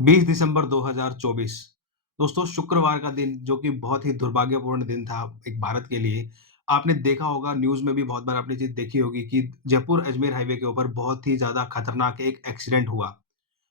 20 दिसंबर 2024 दोस्तों शुक्रवार का दिन जो कि बहुत ही दुर्भाग्यपूर्ण दिन था एक भारत के लिए। आपने देखा होगा न्यूज़ में भी बहुत बार आपने चीज़ देखी होगी कि जयपुर अजमेर हाईवे के ऊपर बहुत ही ज़्यादा खतरनाक एक एक्सीडेंट हुआ।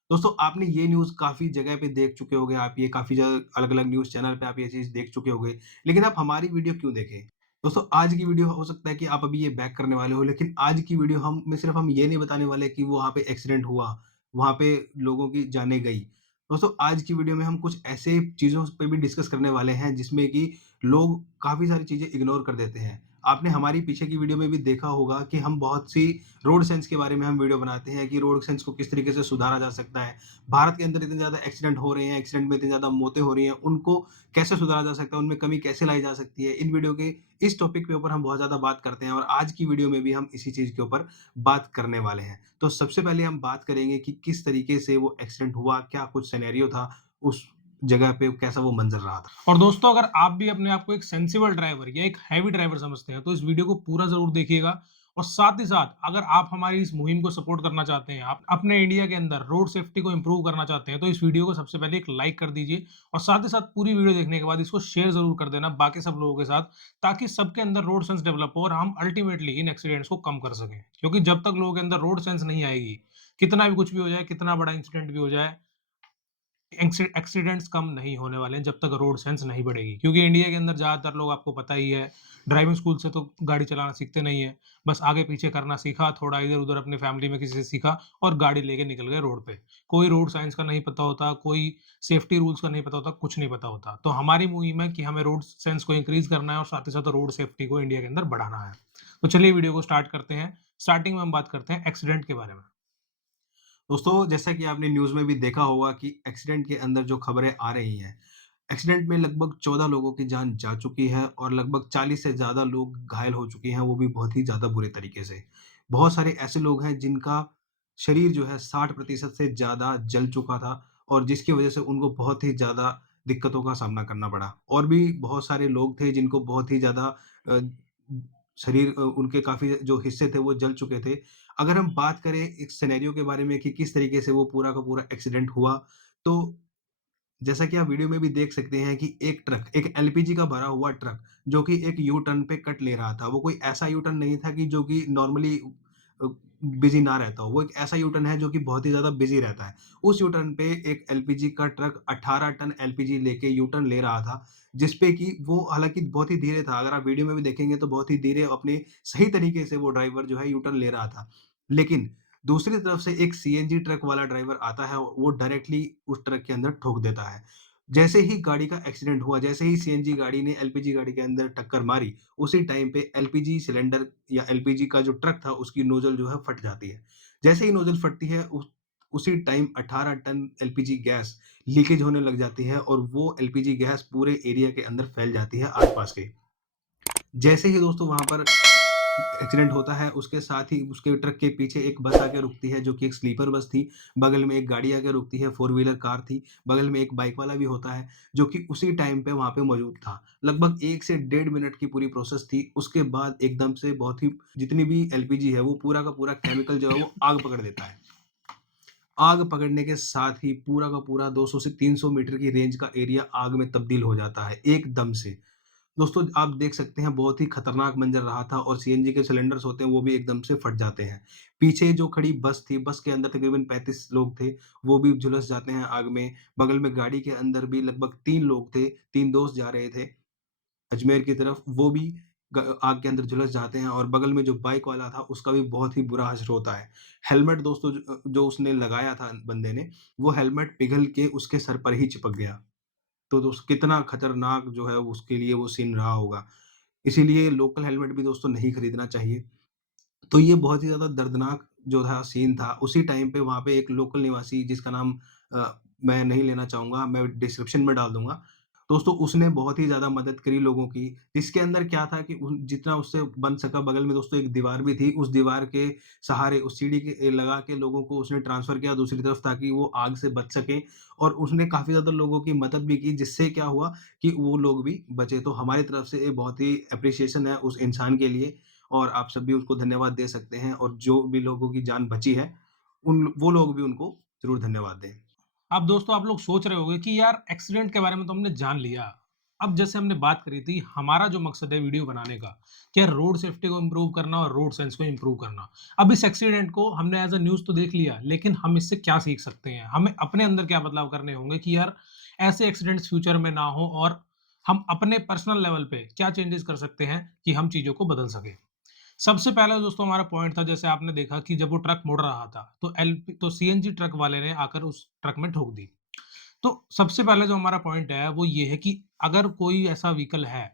दोस्तों आपने ये न्यूज़ काफ़ी जगह पे देख चुके होंगे, आप ये काफ़ी अलग-अलग न्यूज़ चैनल पे आप ये चीज़ देख चुके होंगे, लेकिन आप हमारी वीडियो क्यों देखें? दोस्तों आज की वीडियो हो सकता है कि आप अभी ये बैक करने वाले हो, लेकिन आज की वीडियो हम सिर्फ़ हम ये नहीं बताने वाले कि वो वहाँ पे एक्सीडेंट हुआ, वहाँ पे लोगों की जानें गई। दोस्तों आज की वीडियो में हम कुछ ऐसे चीज़ों पे भी डिस्कस करने वाले हैं जिसमें कि लोग काफ़ी सारी चीज़ें इग्नोर कर देते हैं। आपने हमारी पीछे की वीडियो में भी देखा होगा कि हम बहुत सी रोड सेंस के बारे में हम वीडियो बनाते हैं कि रोड सेंस को किस तरीके से सुधारा जा सकता है। भारत के अंदर इतने ज़्यादा एक्सीडेंट हो रहे हैं, एक्सीडेंट में इतनी ज़्यादा मौतें हो रही हैं, उनको कैसे सुधारा जा सकता है, उनमें कमी कैसे लाई जा सकती है। इन वीडियो के इस टॉपिक के ऊपर हम बहुत ज़्यादा बात करते हैं और आज की वीडियो में भी हम इसी चीज़ के ऊपर बात करने वाले हैं। तो सबसे पहले हम बात करेंगे कि किस तरीके से वो एक्सीडेंट हुआ, क्या कुछ सिनेरियो था, उस जगह पे कैसा वो मंज़र रहा था। और दोस्तों अगर आप भी अपने आप को एक सेंसिबल ड्राइवर या एक हैवी ड्राइवर समझते हैं तो इस वीडियो को पूरा ज़रूर देखिएगा। और साथ ही साथ अगर आप हमारी इस मुहिम को सपोर्ट करना चाहते हैं, आप अपने इंडिया के अंदर रोड सेफ्टी को इंप्रूव करना चाहते हैं, तो इस वीडियो को सबसे पहले एक लाइक कर दीजिए और साथ ही साथ पूरी वीडियो देखने के बाद इसको शेयर ज़रूर कर देना बाकी सब लोगों के साथ, ताकि सबके अंदर रोड सेंस डेवलप हो और हम अल्टीमेटली इन एक्सीडेंट्स को कम कर सकें। क्योंकि जब तक लोगों के अंदर रोड सेंस नहीं आएगी, कितना भी कुछ भी हो जाए, कितना बड़ा इंसिडेंट भी हो जाए, एक्सीडेंट्स कम नहीं होने वाले हैं जब तक रोड सेंस नहीं बढ़ेगी। क्योंकि इंडिया के अंदर ज़्यादातर लोग आपको पता ही है, ड्राइविंग स्कूल से तो गाड़ी चलाना सीखते नहीं है। बस आगे-पीछे करना सीखा, थोड़ा इधर-उधर अपनी फैमिली में किसी से सीखा और गाड़ी लेके निकल गए रोड पे। कोई रोड साइंस का नहीं पता होता, कोई सेफ्टी रूल्स का नहीं पता होता, कुछ नहीं पता होता। तो हमारी मुहिम है कि हमें रोड सेंस को इंक्रीज़ करना है और साथ ही साथ रोड सेफ्टी को इंडिया के अंदर बढ़ाना है। तो चलिए वीडियो को स्टार्ट करते हैं। स्टार्टिंग में हम बात करते हैं एक्सीडेंट के बारे में। दोस्तों जैसा कि आपने न्यूज़ में भी देखा होगा कि एक्सीडेंट के अंदर जो खबरें आ रही हैं, एक्सीडेंट में लगभग 14 लोगों की जान जा चुकी है और लगभग 40 से ज़्यादा लोग घायल हो चुके हैं, वो भी बहुत ही ज़्यादा बुरे तरीके से। बहुत सारे ऐसे लोग हैं जिनका शरीर जो है 60% से ज़्यादा जल चुका था और जिसकी वज़ह से उनको बहुत ही ज़्यादा दिक्कतों का सामना करना पड़ा। और भी बहुत सारे लोग थे जिनको बहुत ही ज़्यादा अ, शरीर उनके काफ़ी जो हिस्से थे वो जल चुके थे। अगर हम बात करें एक सिनेरियो के बारे में कि किस तरीके से वो पूरा का पूरा एक्सीडेंट हुआ, तो जैसा कि आप वीडियो में भी देख सकते हैं कि एक ट्रक, एक एलपीजी का भरा हुआ ट्रक, जो कि एक यू टर्न पे कट ले रहा था। वो कोई ऐसा यू टर्न नहीं था कि जो कि नॉर्मली अ, बिज़ी ना रहता हो। वो एक ऐसा यू टर्न है जो कि बहुत ही ज़्यादा बिज़ी रहता है। उस यू टर्न पे एक एलपीजी का ट्रक 18 टन एलपीजी लेके यू टर्न ले रहा था, जिस पे कि वो हालाँकि बहुत ही धीरे था। अगर आप वीडियो में भी देखेंगे तो बहुत ही धीरे अपने सही तरीके से वो ड्राइवर जो है यू टर्न ले रहा था। लेकिन दूसरी तरफ से एक सीएनजी ट्रक वाला ड्राइवर आता है, वो डायरेक्टली उस ट्रक के अंदर ठोक देता है। जैसे ही गाड़ी का एक्सीडेंट हुआ, जैसे ही सीएनजी गाड़ी ने एलपीजी गाड़ी के अंदर टक्कर मारी, उसी टाइम पे एलपीजी सिलेंडर या एलपीजी का जो ट्रक था, उसकी नोज़ल जो है फट जाती है। जैसे ही नोज़ल फटती है, उसी time 18 ton LPG gas leakage होने लग जाती है और वो एलपीजी गैस पूरे एरिया के अंदर फैल जाती है आस-पास के। जैसे ही दोस्तों वहाँ पर एक्सीडेंट होता है, उसके साथ ही उसके ट्रक के पीछे एक बस आके रुकती है, जो कि एक स्लीपर बस थी। बगल में एक गाड़ी आके रुकती है, फ़ोर व्हीलर कार थी। बगल में एक बाइक वाला भी होता है, जो कि उसी टाइम पे वहाँ पे मौजूद था। लगभग 1 से डेढ़ मिनट की पूरी प्रोसेस थी। उसके बाद एकदम से बहुत ही जितनी भी एलपीजी है, वो पूरा का पूरा केमिकल जो है, वो आग पकड़ लेता है। आग पकड़ने के साथ ही पूरा का पूरा 200 से 300 मीटर की रेंज का एरिया आग में तब्दील हो जाता है, एकदम से। दोस्तों आप देख सकते हैं बहुत ही खतरनाक मंज़र रहा था और सीएनजी के सिलेंडर्स होते हैं वो भी एकदम से फट जाते हैं। पीछे जो खड़ी बस थी, बस के अंदर तकरीबन 35 लोग थे, वो भी झुलस जाते हैं आग में। बगल में गाड़ी के अंदर भी लगभग 3 लोग थे, 3 दोस्त जा रहे थे अजमेर की तरफ, वो भी आग के अंदर झुलस जाते हैं और बगल में जो बाइक वाला था उसका भी बहुत ही बुरा हश्र होता है। हेलमेट दोस्तों जो उसने लगाया था बंदे ने, वो हेलमेट पिघल के उसके सर पर ही चिपक गया। तो कितना खतरनाक जो है उसके लिए वो सीन रहा होगा। इसीलिए लोकल हेलमेट भी दोस्तों नहीं खरीदना चाहिए। तो ये बहुत ही ज़्यादा दर्दनाक जो था सीन था। उसी टाइम पे वहाँ पे एक लोकल निवासी जिसका नाम मैं नहीं लेना चाहूँगा, मैं डिस्क्रिप्शन में डाल दूँगा। दोस्तों उसने बहुत ही ज़्यादा मदद करी लोगों की, जिसके अंदर क्या था कि उन जितना उससे बन सका बगल में दोस्तों एक दीवार भी थी, उस दीवार के सहारे उस सीढ़ी के लगा के लोगों को उसने ट्रांसफ़र किया दूसरी तरफ ताकि वो आग से बच सकें और उसने काफ़ी ज़्यादा लोगों की मदद भी की, जिससे क्या हुआ कि वो लोग भी बचे। तो हमारी तरफ से ये बहुत ही एप्रिसिएशन है उस इंसान के लिए और आप सब भी उसको धन्यवाद दे सकते हैं और जो भी लोगों की जान बची है, उन वो लोग भी उनको ज़रूर धन्यवाद दें। अब दोस्तों आप लोग सोच रहे होंगे कि यार एक्सीडेंट के बारे में तो हमने जान लिया। अब जैसे हमने बात करी थी हमारा जो मकसद है वीडियो बनाने का, क्या रोड सेफ्टी को इम्प्रूव करना और रोड सेंस को इम्प्रूव करना। अब इस एक्सीडेंट को हमने एज़ अ न्यूज़ तो देख लिया, लेकिन हम इससे क्या सीख सकते हैं? हमें अपने अंदर क्या बदलाव करने होंगे कि यार ऐसे एक्सीडेंट्स फ्यूचर में ना हो और हम अपने पर्सनल लेवल पे क्या चेंजेस कर सकते हैं कि हम चीज़ों को बदल सकें। सबसे पहला दोस्तों हमारा पॉइंट था जैसे आपने देखा कि जब वो ट्रक मुड़ रहा था, तो सीएनजी ट्रक वाले ने आकर उस ट्रक में ठोक दी। तो सबसे पहले जो हमारा पॉइंट है वो ये है कि अगर कोई ऐसा व्हीकल है,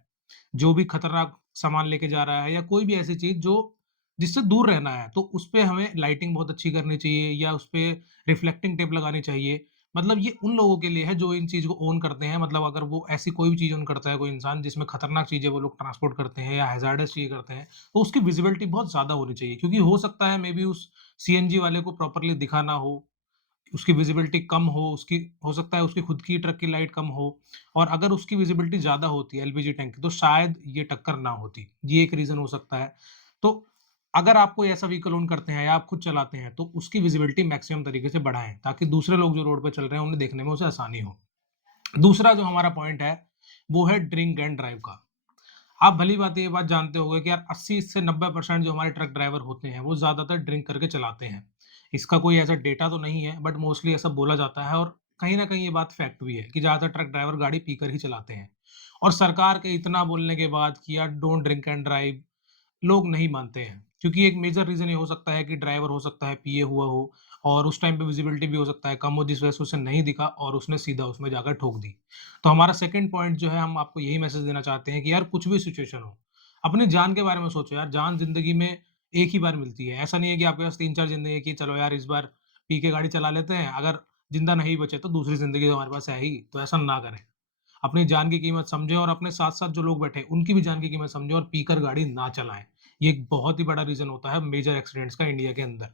जो भी खतरनाक सामान लेके जा रहा है या कोई भी ऐसी चीज़ जो जिससे दूर रहना है, तो उसपे हमें लाइटिंग बहुत अच्छी करनी चाहिए या उसपे रिफ्लेक्टिंग टेप लगानी चाहिए। मतलब ये उन लोगों के लिए है जो इन चीज़ को ओन करते हैं, मतलब अगर वो ऐसी कोई भी चीज़ ओन करता है कोई इंसान जिसमें खतरनाक चीज़ें वो लोग ट्रांसपोर्ट करते हैं या हैज़ार्डस चीज़ें करते हैं, तो उसकी विज़िबिलिटी बहुत ज़्यादा होनी चाहिए क्योंकि हो सकता है मे बी उस सीएनजी वाले को प्रॉपर्ली दिखा ना हो, उसकी विज़िबिलिटी कम हो, उसकी हो सकता है उसकी खुद की ट्रक की लाइट कम हो और अगर उसकी विज़िबिलिटी ज़्यादा होती है एलपीजी टैंक की, तो शायद ये टक्कर ना होती। ये एक रीज़न हो सकता है। तो अगर आप कोई ऐसा व्हीकल ओन करते हैं या आप खुद चलाते हैं, तो उसकी विज़िबिलिटी मैक्सिमम तरीके से बढ़ाएँ, ताकि दूसरे लोग जो रोड पे चल रहे हैं, उन्हें देखने में उसे आसानी हो। दूसरा जो हमारा पॉइंट है, वो है ड्रिंक एंड ड्राइव का। आप भली-भाँति ये बात जानते होंगे कि यार 80 से 90% जो हमारे ट्रक ड्राइवर होते हैं, वो ज़्यादातर ड्रिंक करके चलाते हैं। इसका कोई ऐसा डेटा तो नहीं है, बट मोस्टली ऐसा बोला जाता है और कहीं न कहीं ये बात फैक्ट भी है कि ज़्यादातर ट्रक ड्राइवर गाड़ी पीकर ही चलाते हैं। और सरकार के इतना बोलने के बाद कि यार डोंट ड्रिंक एंड ड्राइव, लोग नहीं मानते हैं। क्योंकि एक मेजर रीज़न ये हो सकता है कि ड्राइवर हो सकता है पिए हुआ हो और उस टाइम पे विज़िबिलिटी भी हो सकता है कम हो, जिस वजह से उसे नहीं दिखा और उसने सीधा उसमें जाकर ठोक दी। तो हमारा सेकंड पॉइंट जो है, हम आपको यही मैसेज देना चाहते हैं कि यार कुछ भी सिचुएशन हो, अपनी जान के बारे में सोचो यार, जान ज़िंदगी में एक ही बार मिलती है। ऐसा नहीं है कि आपके पास 3-4 ज़िंदगी है कि चलो यार इस बार पी के गाड़ी चला लेते हैं, अगर ज़िंदा नहीं बचे तो दूसरी ज़िंदगी तो हमारे पास है ही, तो ऐसा ना करें। अपनी जान की कीमत समझें और अपने साथ-साथ जो लोग बैठे हैं, उनकी भी जान की कीमत समझें और पीकर गाड़ी ना चलाएँ। ये एक बहुत ही बड़ा रीज़न होता है मेजर एक्सीडेंट्स का इंडिया के अंदर।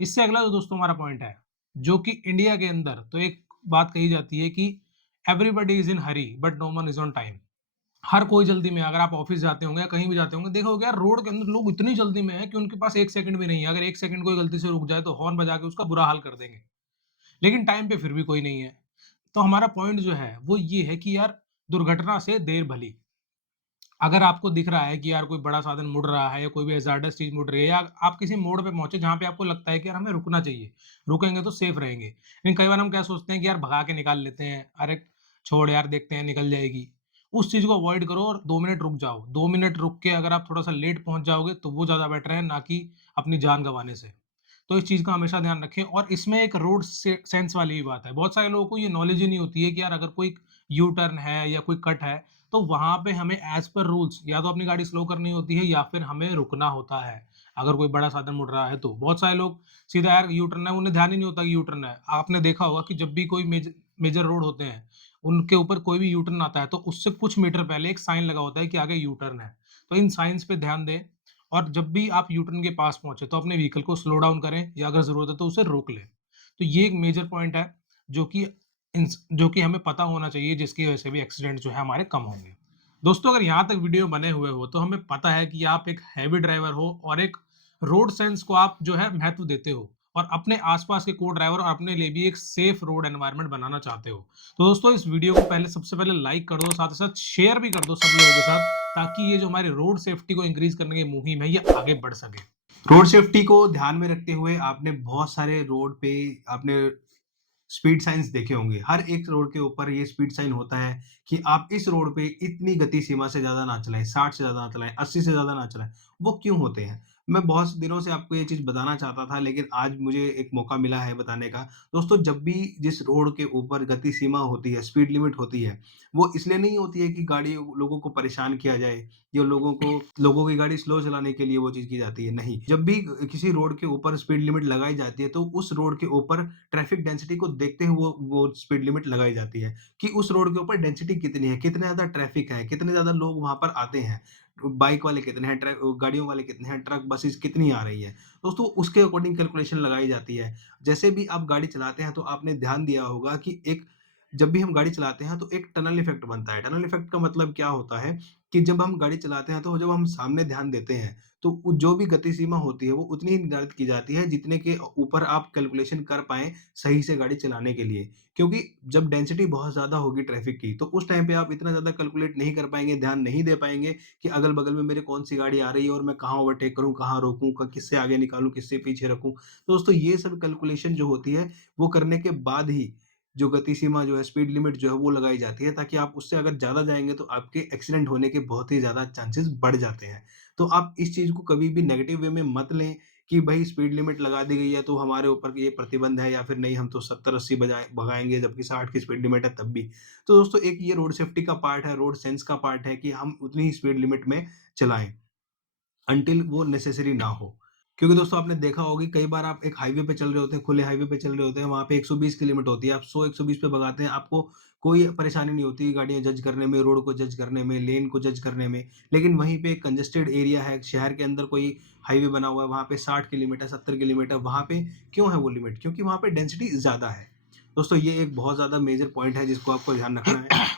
इससे अगला जो दोस्तों हमारा पॉइंट है, जो कि इंडिया के अंदर तो एक बात कही जाती है कि everybody is in hurry but no one is on time. हर कोई जल्दी में है, अगर आप ऑफ़िस जाते होंगे या कहीं भी जाते होंगे, देखोगे यार रोड के अंदर लोग इतनी जल्दी में हैं कि उनके पास 1 सेकंड भी नहीं है। अगर 1 सेकंड कोई गलती से रुक जाए तो हॉर्न बजा के उसका बुरा हाल कर देंगे। लेकिन टाइम पे फिर भी कोई नहीं है। तो हमारा पॉइंट जो है वो ये है कि यार दुर्घटना से देर भली। अगर आपको दिख रहा है कि यार कोई बड़ा साधन मुड़ रहा है या कोई भी हैज़ार्डस चीज़ मुड़ रही है या आप किसी मोड़ पे पहुँचे जहाँ पे आपको लगता है कि यार हमें रुकना चाहिए, रुकेंगे तो सेफ रहेंगे। लेकिन कई बार हम क्या सोचते हैं कि यार भगा के निकाल लेते हैं, अरे छोड़ यार देखते हैं निकल जाएगी। उस चीज़ को अवॉइड करो और 2 मिनट रुक जाओ। 2 मिनट रुक के अगर आप थोड़ा-सा लेट पहुँच जाओगे तो वो ज़्यादा बेटर है ना कि अपनी जान गँवाने से। तो इस चीज़ का हमेशा ध्यान रखें और इसमें एक रोड से सेंस वाली भी बात है। बहुत सारे लोगों को ये नॉलेज ही नहीं होती है कि यार अगर कोई यू टर्न है या कोई कट है, तो वहाँ पे हमें एज़ पर रूल्स या तो अपनी गाड़ी स्लो करनी होती है या फिर हमें रुकना होता है, अगर कोई बड़ा साधन मुड़ रहा है तो। बहुत सारे लोग सीधा यार यू टर्न है, उन्हें ध्यान ही नहीं होता कि यू टर्न है। आपने देखा होगा कि जब भी कोई मेजर रोड होते हैं, उनके ऊपर कोई भी यू टर्न आता है, तो उससे कुछ मीटर पहले एक साइन लगा होता है कि आगे यू टर्न है। तो इन साइन्स पे ध्यान दें और जब भी आप यू टर्न के पास पहुँचे, तो अपने व्हीकल को स्लो डाउन करें या अगर ज़रूरत है तो उसे रोक लें। तो ये एक मेजर पॉइंट है, जो कि जो कि हमें पता होना चाहिए, जिसकी वजह से भी एक्सीडेंट जो है हमारे कम होंगे। दोस्तों अगर यहाँ तक वीडियो बने हुए हो तो हमें पता है कि आप एक हैवी ड्राइवर हो और एक रोड सेंस को आप जो है महत्व देते हो और अपने आसपास के को ड्राइवर और अपने लिए भी एक सेफ रोड एनवायरनमेंट बनाना चाहते हो। तो दोस्तों इस वीडियो को पहले सबसे पहले लाइक कर दो, साथ ही साथ शेयर भी कर दो सब लोगों के साथ, ताकि ये जो हमारी रोड सेफ्टी को इंक्रीज करने की मुहिम है ये आगे बढ़ सके। रोड सेफ्टी को ध्यान में रखते हुए आपने बहुत सारे रोड पे आपने स्पीड साइन्स देखे होंगे। हर एक रोड के ऊपर ये स्पीड साइन होता है कि आप इस रोड पे इतनी गति सीमा से ज़्यादा ना चलाएँ, 60 से ज़्यादा ना चलाएँ, 80 से ज़्यादा ना चलाएँ। वो क्यों होते हैं? मैं बहुत दिनों से आपको ये चीज़ बताना चाहता था, लेकिन आज मुझे एक मौका मिला है बताने का। दोस्तों जब भी जिस रोड के ऊपर गति सीमा होती है, स्पीड लिमिट होती है, वो इसलिए नहीं होती है कि गाड़ी लोगों को परेशान किया जाए या लोगों की गाड़ी स्लो चलाने के लिए वो चीज़ की जाती है, नहीं। जब भी किसी रोड के ऊपर स्पीड लिमिट लगाई जाती है, तो उस रोड के ऊपर ट्रैफिक डेंसिटी को देखते हुए वो स्पीड लिमिट लगाई जाती है कि उस रोड के ऊपर डेंसिटी कितनी है, कितने ज़्यादा ट्रैफिक है, कितने ज़्यादा लोग वहाँ पर आते हैं, बाइक वाले कितने हैं, गाड़ियों वाले कितने हैं, ट्रक, बसेस कितनी आ रही है। दोस्तों उसके अकॉर्डिंग कैलकुलेशन लगाई जाती है। जैसे भी आप गाड़ी चलाते हैं तो आपने ध्यान दिया होगा कि एक जब भी हम गाड़ी चलाते हैं तो एक टनल इफ़ेक्ट बनता है। टनल इफ़ेक्ट का मतलब क्या होता है कि जब हम गाड़ी चलाते हैं तो जब हम सामने ध्यान देते हैं, तो जो भी गति सीमा होती है वो उतनी ही निर्धारित की जाती है जितने के ऊपर आप कैलकुलेशन कर पाएँ सही से गाड़ी चलाने के लिए। क्योंकि जब डेंसिटी बहुत ज़्यादा होगी ट्रैफ़िक की, तो उस टाइम पे आप इतना ज़्यादा कैलकुलेट नहीं कर पाएँगे, ध्यान नहीं दे पाएँगे कि अगल-बगल में मेरे कौन-सी गाड़ी आ रही है और मैं कहाँ ओवरटेक करूँ, कहाँ रोकूँ, क किससे आगे निकालूँ, किससे पीछे रखूँ। तो दोस्तों ये सब कैलकुलेशन जो होती है, वो करने के बाद ही जो गति सीमा जो है, स्पीड लिमिट जो है वो लगाई जाती है, ताकि आप उससे अगर ज़्यादा जाएँगे तो आपके एक्सीडेंट होने के बहुत ही ज़्यादा चांसेस बढ़ जाते हैं। तो आप इस चीज़ को कभी भी नेगेटिव वे में मत लें कि भई स्पीड लिमिट लगा दी गई है तो हमारे ऊपर ये प्रतिबंध है, या फिर नहीं हम तो 70-80 बजाए भगाएँगे जबकि 60 की स्पीड लिमिट है तब भी। तो दोस्तों एक ये रोड सेफ्टी का पार्ट है, रोड सेंस का पार्ट है कि हम उतनी ही स्पीड लिमिट में चलाएँ। अंटिल वो नेसेसरी ना हो। क्योंकि दोस्तों आपने देखा होगा कि कई बार आप एक हाईवे पे चल रहे होते हैं, खुले हाईवे पे चल रहे होते हैं, वहाँ पे 120 की लिमिट होती है, आप 100-120 पे भगाते हैं, आपको कोई परेशानी नहीं होती गाड़ियाँ जज करने में, रोड को जज करने में, लेन को जज करने में। लेकिन वहीं पे एक कंजेस्टेड एरिया है, शहर के अंदर कोई हाईवे बना हुआ है, वहाँ पे 60 की लिमिट है, 70 की लिमिट है, वहाँ पे क्यों है वो लिमिट? क्योंकि वहाँ पे डेंसिटी ज़्यादा है। दोस्तों ये एक बहुत ज़्यादा मेजर पॉइंट है जिसको आपको ध्यान रखना है।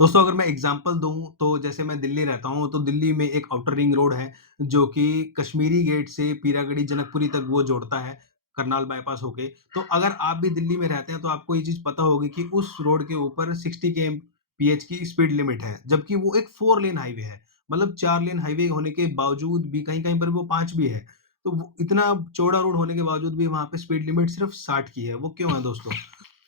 दोस्तों अगर मैं एग्ज़ाम्पल दूँ तो जैसे मैं दिल्ली रहता हूँ, तो दिल्ली में एक आउटर रिंग रोड है, जो कि कश्मीरी गेट से पीरागढ़ी जनकपुरी तक वो जोड़ता है, करनाल बाईपास होके। तो अगर आप भी दिल्ली में रहते हैं तो आपको ये चीज़ पता होगी कि उस रोड के ऊपर 60 kmph की स्पीड लिमिट है, जबकि वो एक 4 लेन हाईवे है। मतलब 4 लेन हाईवे होने के बावजूद भी कहीं-कहीं पर वो 5 भी है। तो वो इतना चौड़ा रोड होने के बावजूद भी वहाँ पे स्पीड लिमिट सिर्फ़ 60 की है, वो क्यों है दोस्तों?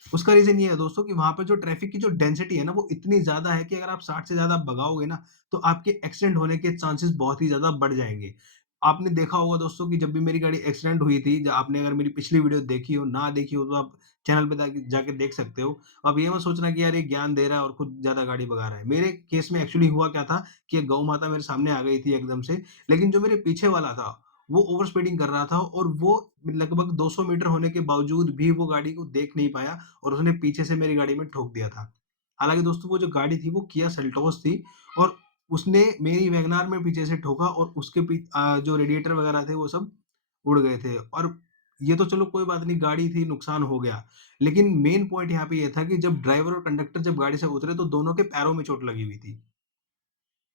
उसका रीज़न ये है दोस्तों कि वहाँ पे जो ट्रैफ़िक की जो डेंसिटी है ना, वो इतनी ज़्यादा है कि अगर आप 60 से ज़्यादा भगाओगे ना, तो आपके एक्सीडेंट होने के चांसेस बहुत ही ज़्यादा बढ़ जाएँगे। आपने देखा होगा दोस्तों कि जब भी मेरी गाड़ी एक्सीडेंट हुई थी, ज आपने अगर मेरी पिछली वीडियो देखी हो, ना देखी हो तो आप चैनल पे जाके जाके देख सकते हो। आप ये मत सोचना कि यार ये ज्ञान दे रहा है और खुद ज़्यादा गाड़ी भगा रहा है। मेरे केस में एक्चुअली हुआ क्या था कि एक गौ माता मेरे सामने आ गई थी एकदम से, लेकिन जो मेरे पीछे वाला था, वो ओवर स्पीडिंग कर रहा था और वो लगभग 200 मीटर होने के बावजूद भी वो गाड़ी को देख नहीं पाया और उसने पीछे से मेरी गाड़ी में ठोक दिया था। हालाँकि दोस्तों वो जो गाड़ी थी वो किया सेल्टोस थी और उसने मेरी वैगनआर में पीछे से ठोका और उसके जो रेडिएटर वगैरह थे वो सब उड़ गए थे और ये तो चलो कोई बात नहीं, गाड़ी थी, नुकसान हो गया। लेकिन मेन पॉइंट यहाँ पे ये था कि जब ड्राइवर और कंडक्टर जब गाड़ी से उतरे तो दोनों के पैरों में चोट लगी हुई थी।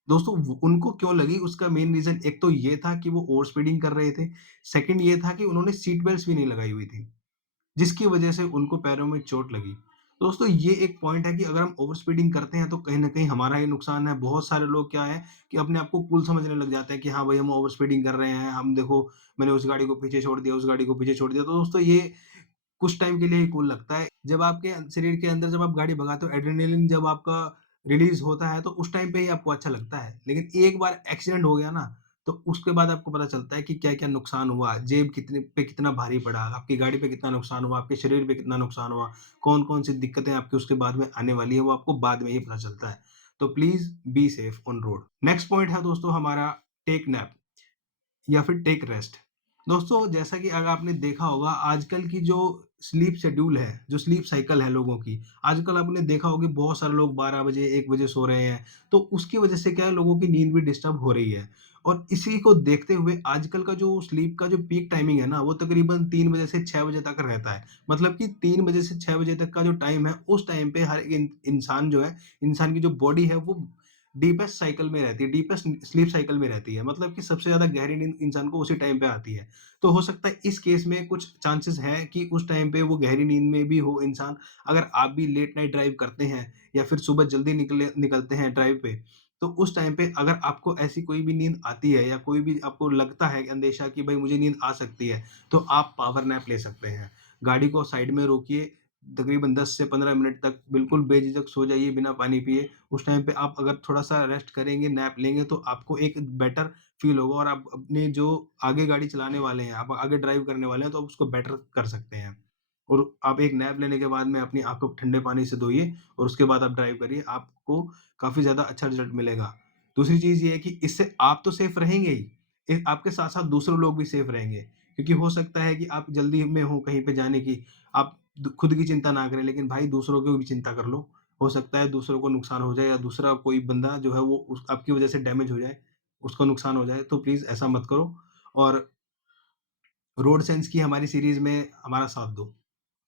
दोस्तों वो उनको क्यों लगी उसका मेन रीज़न एक तो ये था कि वो ओवर स्पीडिंग कर रहे थे। सेकंड ये था कि उन्होंने सीट बेल्ट्स भी नहीं लगाई हुई थी। जिसकी वजह से उनको पैरों में चोट लगी। दोस्तों ये एक पॉइंट है कि अगर हम ओवर स्पीडिंग करते हैं तो कहीं न कहीं हमारा ही नुकसान है। बहुत सारे लोग क्या है कि अपने आप को कूल समझने लग जाते हैं कि हाँ भाई हम ओवर स्पीडिंग कर रहे हैं, हम देखो मैंने उस गाड़ी को पीछे छोड़ दिया, उस गाड़ी को पीछे छोड़ दिया। तो दोस्तों ये कुछ टाइम के लिए ही कूल लगता है। जब आपके शरीर के अंदर जब आप गाड़ी भगाते हो एड्रेनालिन जब आपका रिलीज़ होता है तो उस टाइम पे ही आपको अच्छा लगता है। लेकिन एक बार एक्सीडेंट हो गया ना, तो उसके बाद आपको पता चलता है कि क्या-क्या नुकसान हुआ, जेब कितने पे कितना भारी पड़ा, आपकी गाड़ी पे कितना नुकसान हुआ, आपके शरीर पे कितना नुकसान हुआ, कौन-कौन सी दिक्कतें आपकी उसके बाद में आने वाली है, वो आपको बाद में ही पता चलता है। तो please be safe on road. Next point है दोस्तों हमारा टेक नैप। या फिर टेक रेस्ट। दोस्तों जैसा कि अगर आपने देखा होगा आजकल की जो स्लीप शेड्यूल है, जो स्लीप साइकिल है लोगों की, आजकल आपने देखा होगा बहुत सारे लोग 12 बजे, 1 बजे सो रहे हैं। तो उसकी वजह से क्या है लोगों की नींद भी डिस्टर्ब हो रही है। और इसी को देखते हुए आजकल का जो स्लीप का जो पीक टाइमिंग है ना, वो तकरीबन 3 बजे से 6 बजे तक रहता है। मतलब कि 3 बजे से 6 बजे तक का जो टाइम है, उस टाइम पे हर इंसान जो है, इंसान की जो बॉडी है वो डीपेस्ट साइकिल में रहती है, डीपेस्ट स्लीप साइकिल में रहती है। मतलब कि सबसे ज़्यादा गहरी नींद इंसान को उसी टाइम पे आती है। तो हो सकता है इस केस में कुछ चांसेस हैं कि उस टाइम पे वो गहरी नींद में भी हो इंसान। अगर आप भी लेट नाइट ड्राइव करते हैं या फिर सुबह जल्दी निकलते हैं ड्राइव पे, तो उस टाइम पे अगर आपको ऐसी कोई भी नींद आती है या कोई भी आपको लगता है अंदेशा कि भाई मुझे नींद आ सकती है, तो आप पावर नैप ले सकते हैं। गाड़ी को साइड में रोकिए, तकरीबन 10 से 15 मिनट तक बिल्कुल बेझिझक सो जाइए बिना पानी पिए। उस टाइम पे आप अगर थोड़ा-सा रेस्ट करेंगे, नैप लेंगे तो आपको एक बेटर फ़ील होगा और आप अपने जो आगे गाड़ी चलाने वाले हैं, आप आगे ड्राइव करने वाले हैं तो आप उसको बेटर कर सकते हैं। और आप एक नैप लेने के बाद में अपनी आँख को ठंडे पानी से धोइए और उसके बाद आप ड्राइव करिए, आपको काफ़ी ज़्यादा अच्छा रिज़ल्ट मिलेगा। दूसरी चीज़ ये है कि इससे आप तो सेफ रहेंगे ही, आपके साथ-साथ दूसरे लोग भी सेफ रहेंगे। क्योंकि हो सकता है कि आप जल्दी में हो कहीं पे जाने की, आप खुद की चिंता ना करें, लेकिन भाई दूसरों की भी चिंता कर लो। हो सकता है दूसरों को नुकसान हो जाए या दूसरा कोई बंदा जो है वो उस आपकी वज़ह से डैमेज हो जाए, उसको नुकसान हो जाए, तो प्लीज़ ऐसा मत करो और रोड सेंस की हमारी सीरीज़ में हमारा साथ दो।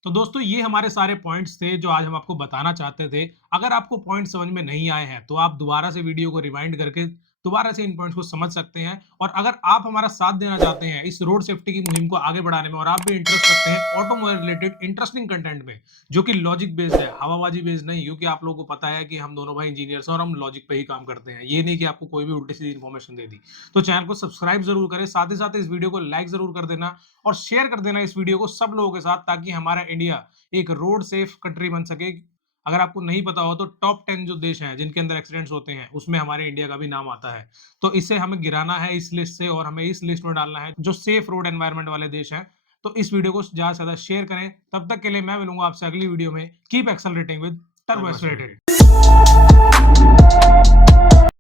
तो दोस्तों ये हमारे सारे पॉइंट्स थे जो आज हम आपको बताना चाहते थे। अगर आपको पॉइंट समझ में नहीं आए हैं तो आप दोबारा से वीडियो को रिवाइंड करके दोबारा से इन पॉइंट्स को समझ सकते हैं। और अगर आप हमारा साथ देना चाहते हैं इस रोड सेफ्टी की मुहिम को आगे बढ़ाने में और आप भी इंटरेस्ट रखते हैं ऑटोमोबाइल रिलेटेड इंटरेस्टिंग कंटेंट में जो कि लॉजिक बेस्ड है, हवाबाजी बेस्ड नहीं, क्योंकि आप लोगों को पता है कि हम दोनों भाई इंजीनियर्स हैं और हम लॉजिक पे ही काम करते हैं। ये नहीं कि आपको कोई भी उल्टी सीधी इन्फॉर्मेशन दे दी। तो चैनल को सब्सक्राइब जरूर करें, साथ ही साथ इस वीडियो को लाइक जरूर कर देना और शेयर कर देना इस वीडियो को सब लोगों के साथ, ताकि हमारा इंडिया एक रोड सेफ कंट्री बन सके। अगर आपको नहीं पता हो तो टॉप 10 जो देश हैं जिनके अंदर एक्सीडेंट्स होते हैं उसमें हमारे इंडिया का भी नाम आता है। तो इसे हमें गिराना है इस लिस्ट से और हमें इस लिस्ट में डालना है जो सेफ रोड एनवायरनमेंट वाले देश हैं। तो इस वीडियो को ज्यादा से ज्यादा शेयर करें। तब तक के लिए मैं मिलूंगा आपसे अगली वीडियो में। Keep accelerating with turbo turbo accelerated. Accelerated.